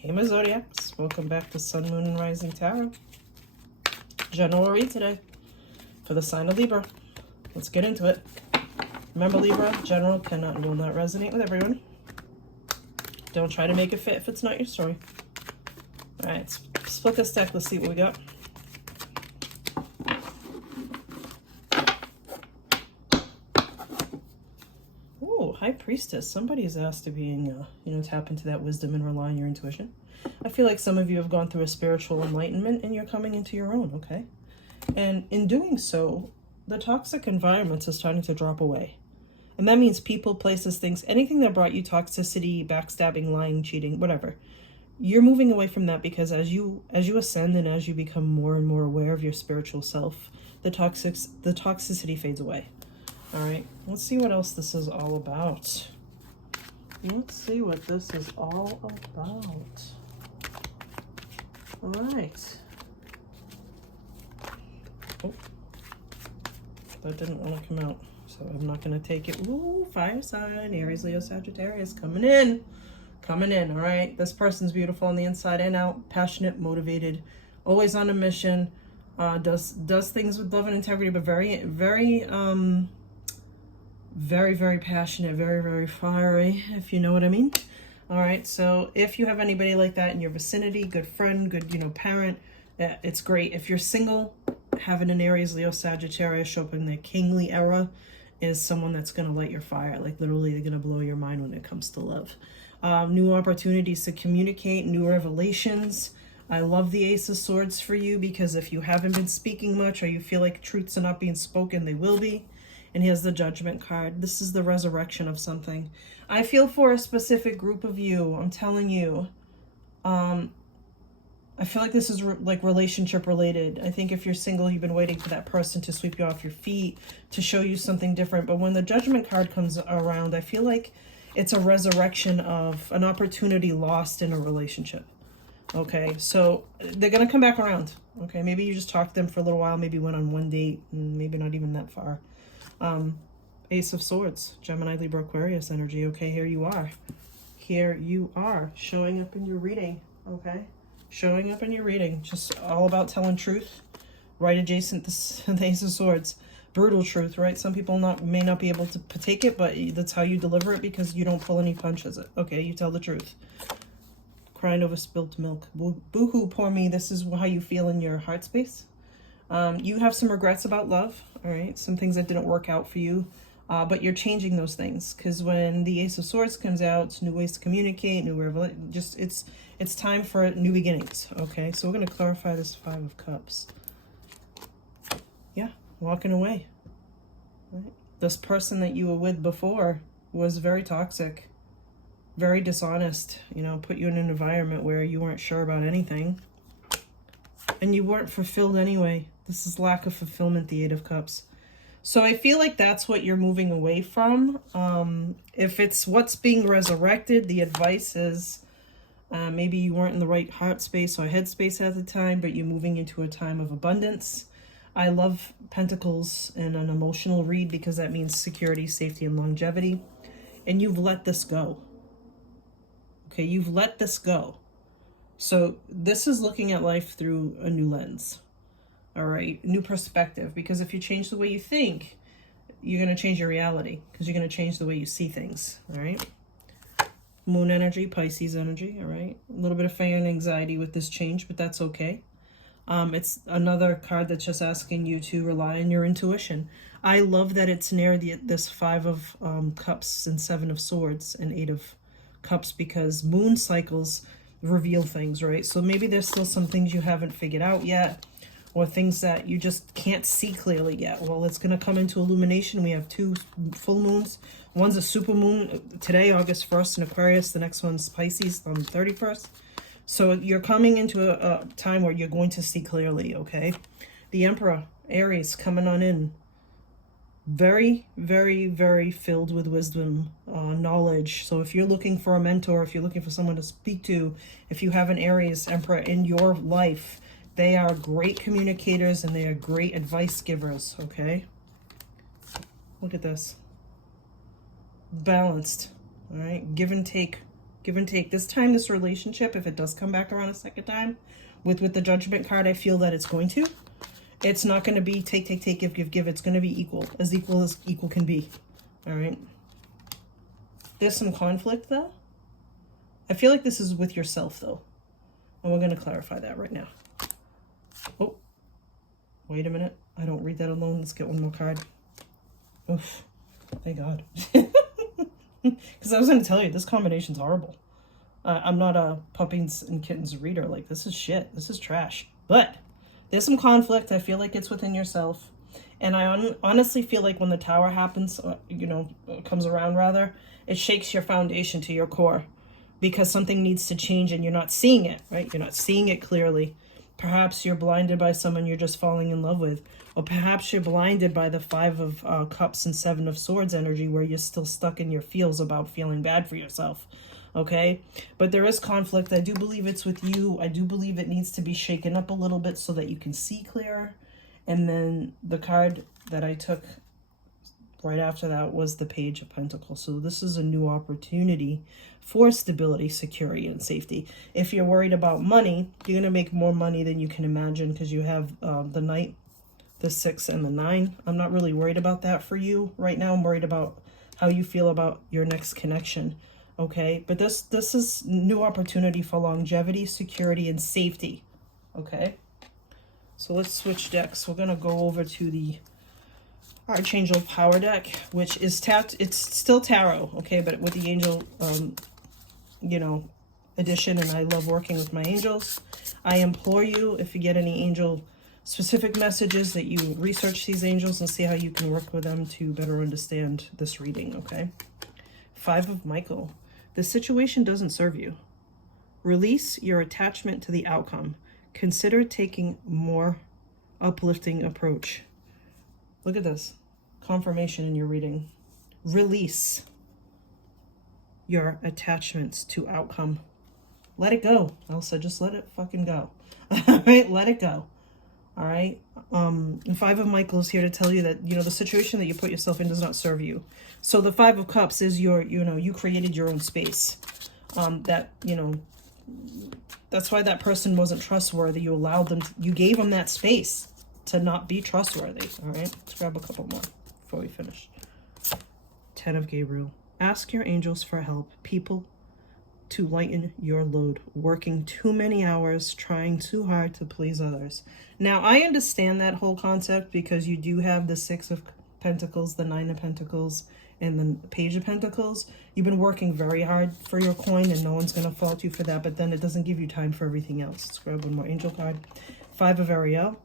Hey my Zodiacs, welcome back to SunMoon Rising Tarot. General read today for the sign of Libra. Let's get into it. Remember Libra, general cannot and will not resonate with everyone. Don't try to make it fit if it's not your story. Alright, split this deck, let's see what we got. Oh, High Priestess. Somebody is asked to be, tap into that wisdom and rely on your intuition. I feel like some of you have gone through a spiritual enlightenment and you're coming into your own, okay? And in doing so, the toxic environments are starting to drop away. And that means people, places, things, anything that brought you toxicity, backstabbing, lying, cheating, whatever. You're moving away from that because as you ascend and as you become more and more aware of your spiritual self, the toxicity fades away. All right, let's see what else this is all about. Let's see what this is all about. All right. Oh, that didn't want to come out, so I'm not going to take it. Ooh, fire sign, Aries, Leo, Sagittarius, coming in. Coming in, all right? This person's beautiful on the inside and out, passionate, motivated, always on a mission, does things with love and integrity, but very, very passionate, very, very fiery, if you know what I mean. All right, so if you have anybody like that in your vicinity, good friend, good, parent, it's great. If you're single, having an Aries, Leo, Sagittarius show up in the kingly era is someone that's going to light your fire. Like literally they're going to blow your mind when it comes to love. New opportunities to communicate, new revelations. I love the Ace of Swords for you because if you haven't been speaking much or you feel like truths are not being spoken, they will be. And here's the Judgment card. This is the resurrection of something. I feel for a specific group of you. I'm telling you. I feel like this is like relationship related. I think if you're single, you've been waiting for that person to sweep you off your feet, to show you something different. But when the Judgment card comes around, I feel like it's a resurrection of an opportunity lost in a relationship. Okay, so they're going to come back around. Okay, maybe you just talked to them for a little while, maybe went on one date, maybe not even that far. Ace of Swords, Gemini, Libra, Aquarius energy. Okay, here you are. Here you are, showing up in your reading. Okay, showing up in your reading. Just all about telling truth. Right adjacent to the Ace of Swords. Brutal truth, right? Some people may not be able to take it, but that's how you deliver it because you don't pull any punches. Okay, you tell the truth. Crying over spilt milk. Boo-hoo, poor me. This is how you feel in your heart space. You have some regrets about love, all right? Some things that didn't work out for you, but you're changing those things because when the Ace of Swords comes out, it's new ways to communicate, new revelation. Just it's time for new beginnings, okay? So we're going to clarify this Five of Cups. Yeah, walking away. Right? This person that you were with before was very toxic, very dishonest, put you in an environment where you weren't sure about anything. And you weren't fulfilled anyway. This is lack of fulfillment, the Eight of Cups. So I feel like that's what you're moving away from. If it's what's being resurrected, the advice is maybe you weren't in the right heart space or head space at the time, but you're moving into a time of abundance. I love Pentacles and an emotional read because that means security, safety, and longevity. And you've let this go. Okay, you've let this go. So this is looking at life through a new lens, all right? New perspective, because if you change the way you think, you're going to change your reality because you're going to change the way you see things, all right? Moon energy, Pisces energy, all right? A little bit of fear and anxiety with this change, but that's okay. It's another card that's just asking you to rely on your intuition. I love that it's near this Five of Cups and Seven of Swords and Eight of Cups because moon cycles reveal things, right? So maybe there's still some things you haven't figured out yet or things that you just can't see clearly yet. Well, it's going to come into illumination. We have two full moons. One's a super moon today, August 1st in Aquarius. The next one's Pisces on the 31st. So you're coming into a time where you're going to see clearly, okay? The Emperor, Aries, coming on in. Very, very, very filled with wisdom, knowledge. So if you're looking for a mentor, if you're looking for someone to speak to, if you have an Aries Emperor in your life, they are great communicators and they are great advice givers, okay? Look at this. Balanced, all right? Give and take Give and take. This time, this relationship, if it does come back around a second time, with the Judgment card, I feel that it's going to. It's not going to be take, give. It's going to be equal as equal can be. All right. There's some conflict, though. I feel like this is with yourself, though. And we're going to clarify that right now. Oh, wait a minute. I don't read that alone. Let's get one more card. Oof. Thank God. Because I was going to tell you, this combination's horrible. I'm not a puppies and kittens reader. Like, this is shit. This is trash. But there's some conflict. I feel like it's within yourself. And I honestly feel like when the Tower happens, comes around rather, it shakes your foundation to your core. Because something needs to change and you're not seeing it, right? You're not seeing it clearly. Perhaps you're blinded by someone you're just falling in love with. Or perhaps you're blinded by the 5 of Cups and 7 of Swords energy where you're still stuck in your feels about feeling bad for yourself. Okay? But there is conflict. I do believe it's with you. I do believe it needs to be shaken up a little bit so that you can see clearer. And then the card that I took right after that was the Page of Pentacles. So this is a new opportunity for stability, security, and safety. If you're worried about money, you're going to make more money than you can imagine because you have the Knight, the 6, and the 9. I'm not really worried about that for you right now. I'm worried about how you feel about your next connection. Okay? But this is new opportunity for longevity, security, and safety. Okay? So let's switch decks. We're going to go over to the Archangel Power deck, which is it's still tarot, okay, but with the angel, edition, and I love working with my angels. I implore you, if you get any angel specific messages, that you research these angels and see how you can work with them to better understand this reading, okay? 5 of Michael. The situation doesn't serve you. Release your attachment to the outcome. Consider taking more uplifting approach. Look at this. Confirmation in your reading. Release your attachments to outcome. Let it go. Elsa, just let it fucking go. All right? Let it go. All right? And 5 of Michael is here to tell you that, the situation that you put yourself in does not serve you. So the 5 of Cups is you created your own space. That's why that person wasn't trustworthy. You allowed them, you gave them that space to not be trustworthy. All right, let's grab a couple more before we finish. 10 of Gabriel. Ask your angels for help. People to lighten your load. Working too many hours, trying too hard to please others. Now, I understand that whole concept because you do have the 6 of Pentacles, the 9 of Pentacles, and the Page of Pentacles. You've been working very hard for your coin and no one's going to fault you for that, but then it doesn't give you time for everything else. Let's grab one more angel card. 5 of Ariel.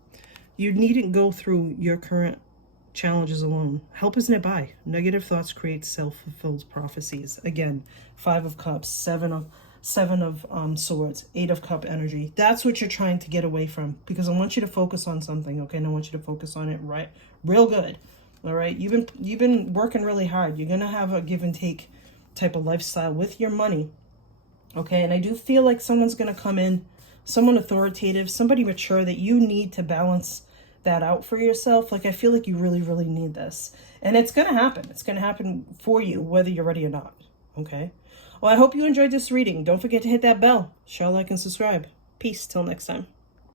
You needn't go through your current challenges alone. Help is nearby. Negative thoughts create self-fulfilled prophecies. Again, 5 of Cups, 7 of Swords, 8 of Cup energy. That's what you're trying to get away from, because I want you to focus on something, okay? And I want you to focus on it real good. All right? You've been working really hard. You're going to have a give and take type of lifestyle with your money. Okay? And I do feel like someone's going to come in, someone authoritative, somebody mature, that you need to balance that out for yourself. Like, I feel like you really, really need this. And it's going to happen. It's going to happen for you, whether you're ready or not. Okay? Well, I hope you enjoyed this reading. Don't forget to hit that bell, share, like, and subscribe. Peace. Till next time.